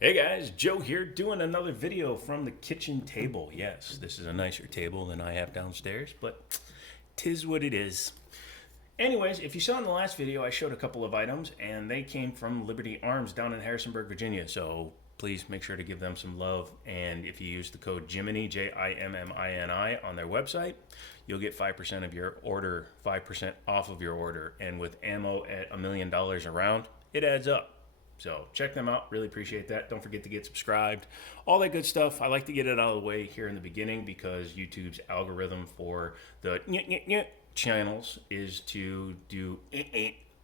Hey guys, Joe here doing another video from the kitchen table. Yes, this is a nicer table than I have downstairs, but tis what it is. Anyways, if you saw in the last video, I showed a couple of items and they came from Liberty Arms down in Harrisonburg, Virginia. So please make sure to give them some love. And if you use the code Jiminy, Jimmini, on their website, you'll get 5% of your order, 5% off of your order. And with ammo at $1 million around, it adds up. So check them out. Really appreciate that. Don't forget to get subscribed. All that good stuff. I like to get it out of the way here in the beginning because YouTube's algorithm for the channels is to do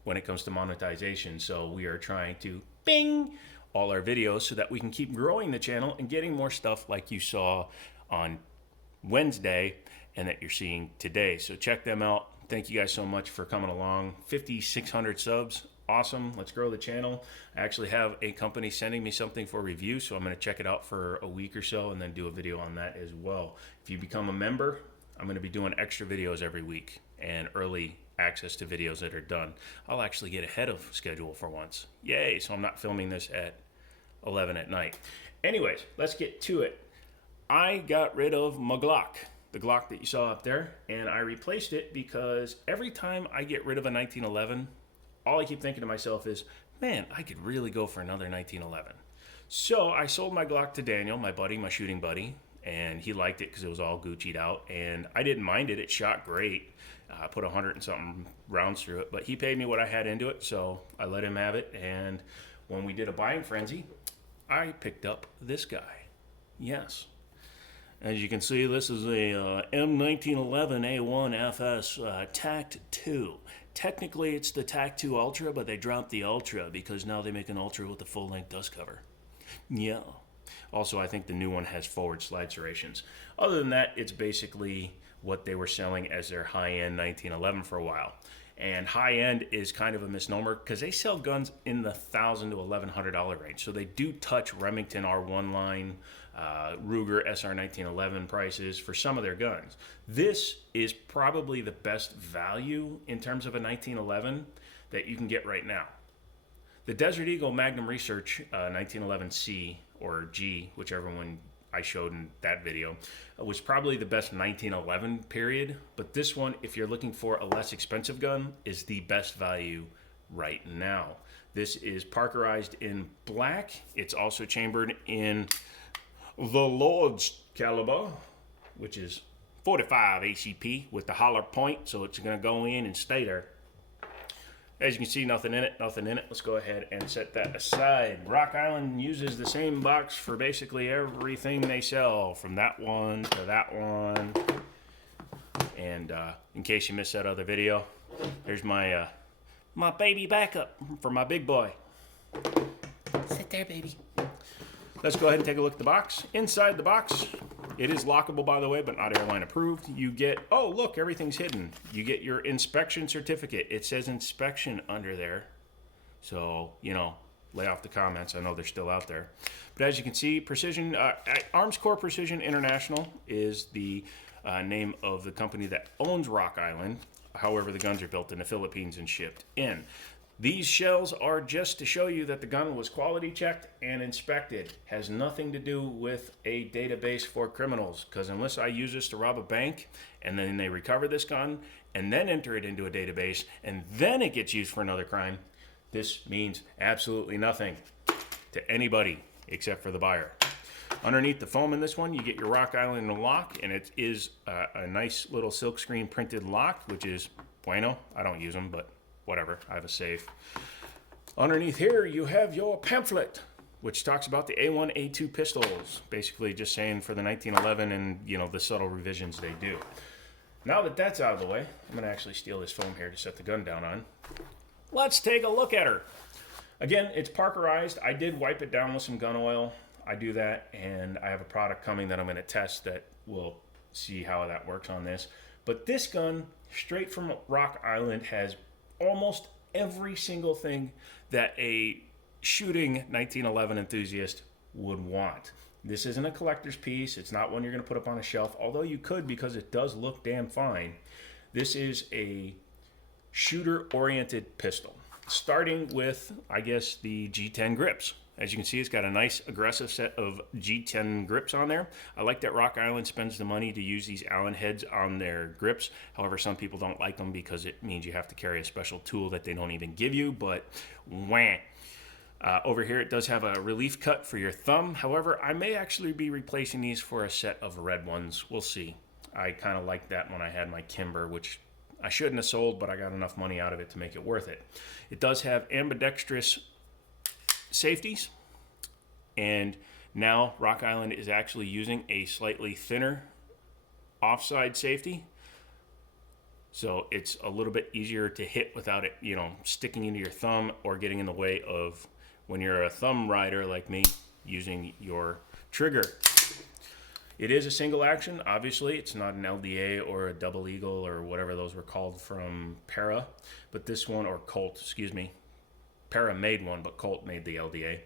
when it comes to monetization. So we are trying to bing all our videos so that we can keep growing the channel and getting more stuff like you saw on Wednesday and that you're seeing today. So check them out. Thank you guys so much for coming along. 5,600 subs. Awesome. Let's grow the channel. I actually have a company sending me something for review, so I'm going to check it out for a week or so and then do a video on that as well. If you become a member, I'm going to be doing extra videos every week and early access to videos that are done. I'll actually get ahead of schedule for once. Yay! So I'm not filming this at 11 at night. Anyways, let's get to it. I got rid of my Glock, the Glock that you saw up there, and I replaced it because every time I get rid of a 1911, all I keep thinking to myself is, man, I could really go for another 1911. So I sold my Glock to Daniel, my buddy, my shooting buddy, and he liked it because it was all Gucci'd out, and I didn't mind it. It shot great. I put 100 and something rounds through it, but he paid me what I had into it, so I let him have it, and when we did a buying frenzy, I picked up this guy. Yes. As you can see, this is a M1911A1 FS Tact 2. Technically, it's the Tac 2 Ultra, but they dropped the Ultra because now they make an Ultra with the full-length dust cover. Yeah. Also, I think the new one has forward slide serrations. Other than that, it's basically what they were selling as their high-end 1911 for a while. And high-end is kind of a misnomer because they sell guns in the $1,000 to $1,100 range. So they do touch Remington R1 line, Ruger SR 1911 prices for some of their guns. This is probably the best value in terms of a 1911 that you can get right now. The Desert Eagle Magnum Research 1911C or G, whichever one I showed in that video, was probably the best 1911 period. But this one, if you're looking for a less expensive gun, is the best value right now. This is Parkerized in black. It's also chambered in the Lord's caliber, which is 45 ACP with the holler point, so it's going to go in and stay there. As you can see, nothing in it, nothing in it. Let's go ahead and set that aside. Rock Island uses the same box for basically everything they sell, from that one to that one. And in case you missed that other video, there's my my baby backup for my big boy. Sit there, baby. Let's go ahead and take a look at the box. Inside the box, it is lockable, by the way, but not airline approved. You get, oh, look, everything's hidden. You get your inspection certificate. It says inspection under there. So, you know, lay off the comments. I know they're still out there. But as you can see, Precision, Arms Corps Precision International is the name of the company that owns Rock Island. However, the guns are built in the Philippines and shipped in. These shells are just to show you that the gun was quality checked and inspected. Has nothing to do with a database for criminals, because unless I use this to rob a bank and then they recover this gun and then enter it into a database and then it gets used for another crime, this means absolutely nothing to anybody except for the buyer. Underneath the foam in this one, you get your Rock Island lock, and it is a nice little silkscreen printed lock, which is bueno. I don't use them, but whatever, I have a safe. Underneath here, you have your pamphlet, which talks about the A1, A2 pistols. Basically just saying for the 1911 and, you know, the subtle revisions they do. Now that that's out of the way, I'm going to actually steal this foam here to set the gun down on. Let's take a look at her. Again, it's Parkerized. I did wipe it down with some gun oil. I do that, and I have a product coming that I'm going to test that will see how that works on this. But this gun, straight from Rock Island, has almost every single thing that a shooting 1911 enthusiast would want. This isn't a collector's piece. It's not one you're going to put up on a shelf, although you could because it does look damn fine. This is a shooter-oriented pistol, starting with, I guess, the G10 Grips. As you can see, it's got a nice aggressive set of G10 grips on there. I like that Rock Island spends the money to use these Allen heads on their grips. However, some people don't like them because it means you have to carry a special tool that they don't even give you, but wham. Over here, it does have a relief cut for your thumb. However, I may actually be replacing these for a set of red ones. We'll see. I kind of liked that when I had my Kimber, which I shouldn't have sold, but I got enough money out of it to make it worth it. It does have ambidextrous safeties, and now Rock Island is actually using a slightly thinner offside safety, so it's a little bit easier to hit without it, sticking into your thumb or getting in the way of, when you're a thumb rider like me, using your trigger. It is a single action. Obviously, it's not an LDA or a double eagle or whatever those were called from Para, but this one, or Colt, excuse me. Para made one, but Colt made the LDA.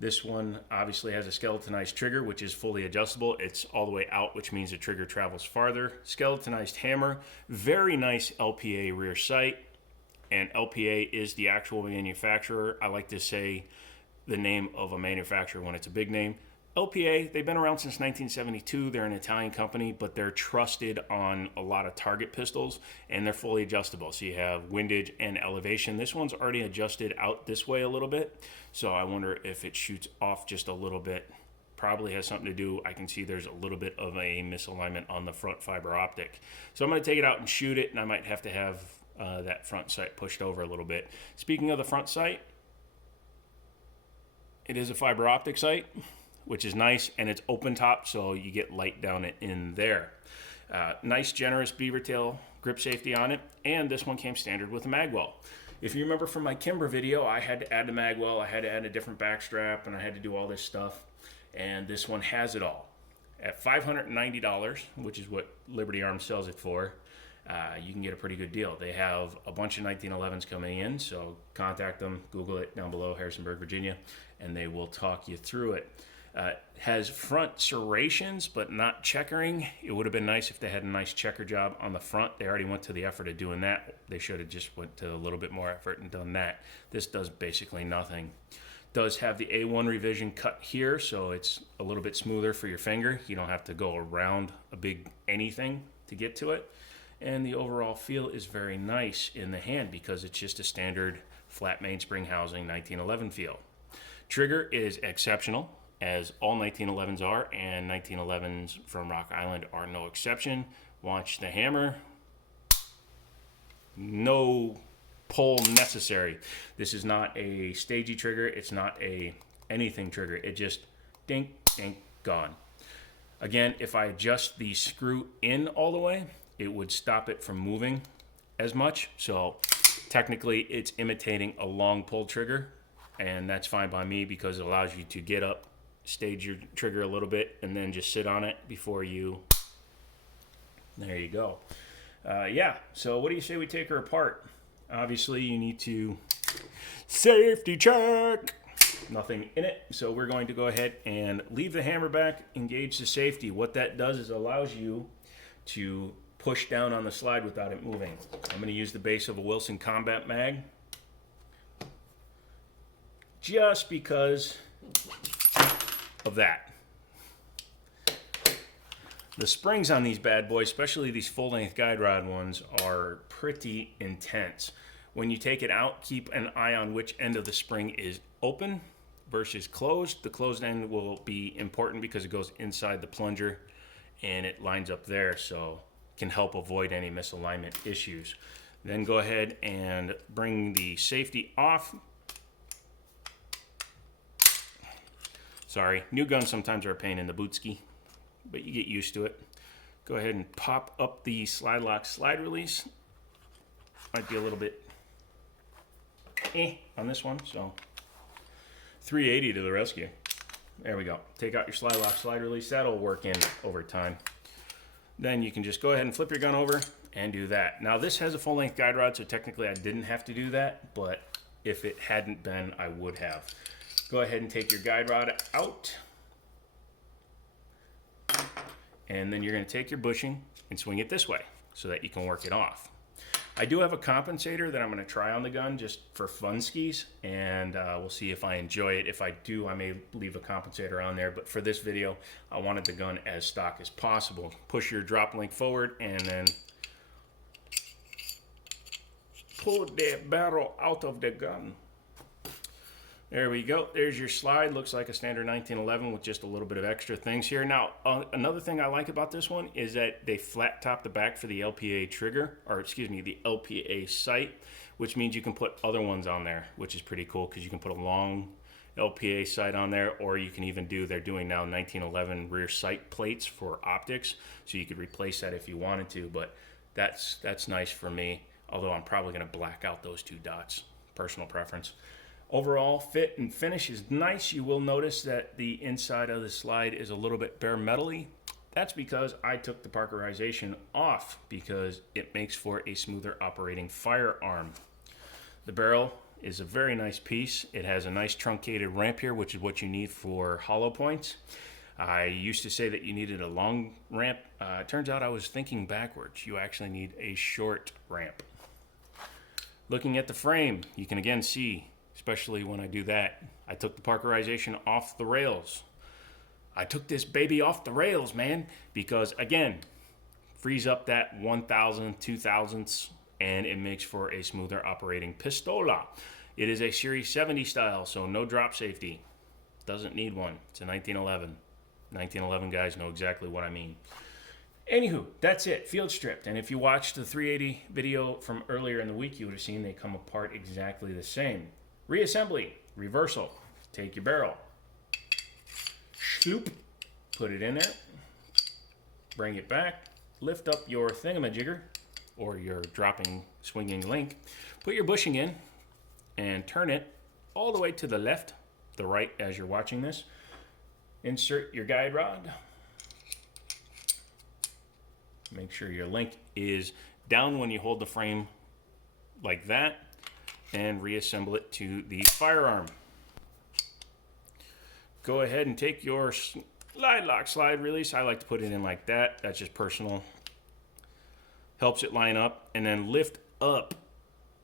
This one obviously has a skeletonized trigger, which is fully adjustable. It's all the way out, which means the trigger travels farther. Skeletonized hammer, very nice LPA rear sight, and LPA is the actual manufacturer. I like to say the name of a manufacturer when it's a big name. LPA, they've been around since 1972. They're an Italian company, but they're trusted on a lot of target pistols, and they're fully adjustable. So you have windage and elevation. This one's already adjusted out this way a little bit, so I wonder if it shoots off just a little bit. Probably has something to do. I can see there's a little bit of a misalignment on the front fiber optic. So I'm going to take it out and shoot it, and I might have to have that front sight pushed over a little bit. Speaking of the front sight, it is a fiber optic sight, which is nice, and it's open top, so you get light down in there. Nice, generous beaver tail grip safety on it, and this one came standard with a magwell. If you remember from my Kimber video, I had to add the magwell, I had to add a different backstrap, and I had to do all this stuff, and this one has it all. At $590, which is what Liberty Arms sells it for, you can get a pretty good deal. They have a bunch of 1911s coming in, so contact them, Google it down below, Harrisonburg, Virginia, and they will talk you through it. Has front serrations, but not checkering. It would have been nice if they had a nice checker job on the front. They already went to the effort of doing that. They should have just went to a little bit more effort and done that. This does basically nothing. Does have the A1 revision cut here, so it's a little bit smoother for your finger. You don't have to go around a big anything to get to it. And the overall feel is very nice in the hand because it's just a standard flat mainspring housing 1911 feel. Trigger is exceptional, as all 1911s are, and 1911s from Rock Island are no exception. Watch the hammer. No pull necessary. This is not a stagey trigger. It's not a anything trigger. It just dink, dink, gone. Again, if I adjust the screw in all the way, it would stop it from moving as much. So technically, it's imitating a long pull trigger, and that's fine by me because it allows you to get up, stage your trigger a little bit, and then just sit on it before you. There you go. Yeah, so what do you say we take her apart? Obviously, you need to safety check. Nothing in it, so we're going to go ahead and leave the hammer back, engage the safety. What that does is allows you to push down on the slide without it moving. I'm going to use the base of a Wilson Combat Mag just because of that. The springs on these bad boys, especially these full-length guide rod ones, are pretty intense. When you take it out, keep an eye on which end of the spring is open versus closed. The closed end will be important because it goes inside the plunger and it lines up there, so it can help avoid any misalignment issues. Then go ahead and bring the safety off. Sorry, new guns sometimes are a pain in the bootski, but you get used to it. Go ahead and pop up the slide lock slide release. Might be a little bit on this one, so 380 to the rescue. There we go. Take out your slide lock slide release. That'll work in over time. Then you can just go ahead and flip your gun over and do that. Now this has a full length guide rod, so technically I didn't have to do that, but if it hadn't been, I would have. Go ahead and take your guide rod out. And then you're going to take your bushing and swing it this way so that you can work it off. I do have a compensator that I'm going to try on the gun just for funskies, and we'll see if I enjoy it. If I do, I may leave a compensator on there, but for this video, I wanted the gun as stock as possible. Push your drop link forward, and then pull the barrel out of the gun. There we go. There's your slide. Looks like a standard 1911 with just a little bit of extra things here. Now, another thing I like about this one is that they flat top the back for the LPA trigger, or excuse me, the LPA sight, which means you can put other ones on there, which is pretty cool because you can put a long LPA sight on there, or you can even do, they're doing now 1911 rear sight plates for optics, so you could replace that if you wanted to, but that's nice for me, although I'm probably going to black out those two dots. Personal preference. Overall, fit and finish is nice. You will notice that the inside of the slide is a little bit bare metal-y. That's because I took the parkerization off because it makes for a smoother operating firearm. The barrel is a very nice piece. It has a nice truncated ramp here, which is what you need for hollow points. I used to say that you needed a long ramp. It turns out I was thinking backwards. You actually need a short ramp. Looking at the frame, you can again see, especially when I do that, I took the parkerization off the rails. I took this baby off the rails, man, because again, frees up that 1,000, 2,000ths, and it makes for a smoother operating pistola. It is a Series 70 style, so no drop safety. Doesn't need one. It's a 1911. 1911 guys know exactly what I mean. Anywho, that's it, field stripped. And if you watched the 380 video from earlier in the week, you would have seen they come apart exactly the same. Reassembly, reversal. Take your barrel, swoop, put it in there, bring it back, lift up your thingamajigger, or your dropping swinging link, put your bushing in, and turn it all the way to the left, the right as you're watching this. Insert your guide rod. Make sure your link is down when you hold the frame like that, and reassemble it to the firearm. Go ahead and take your slide lock, slide release. I like to put it in like that. That's just personal. Helps it line up, and then lift up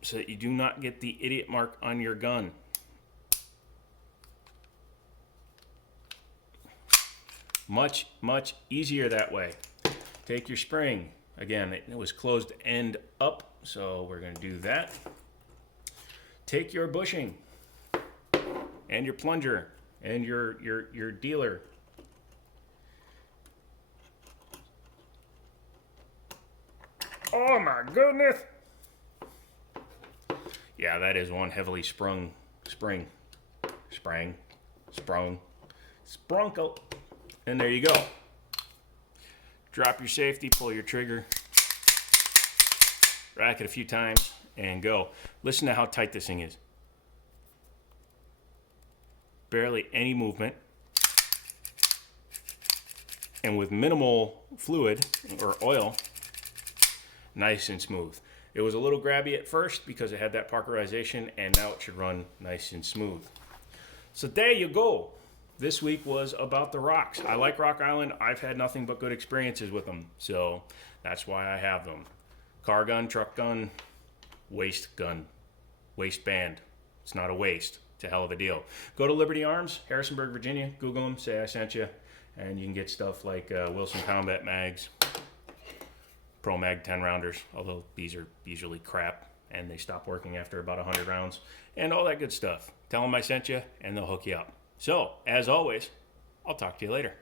so that you do not get the idiot mark on your gun. Much, much easier that way. Take your spring. Again, it was closed end up, so we're going to do that. Take your bushing and your plunger and your dealer. Oh my goodness! Yeah, that is one heavily sprung sprunkle. And there you go. Drop your safety, pull your trigger, rack it a few times, and go. Listen to how tight this thing is. Barely any movement. And with minimal fluid or oil, nice and smooth. It was a little grabby at first because it had that parkerization, and now it should run nice and smooth. So there you go. This week was about the rocks. I like Rock Island. I've had nothing but good experiences with them, so that's why I have them. Car gun, truck gun, waistband. It's not a waist. It's a hell of a deal. Go to Liberty Arms, Harrisonburg, Virginia. Google them, say I sent you, and you can get stuff like Wilson Combat Mags, Pro Mag 10 rounders, although these are usually crap, and they stop working after about 100 rounds, and all that good stuff. Tell them I sent you, and they'll hook you up. So, as always, I'll talk to you later.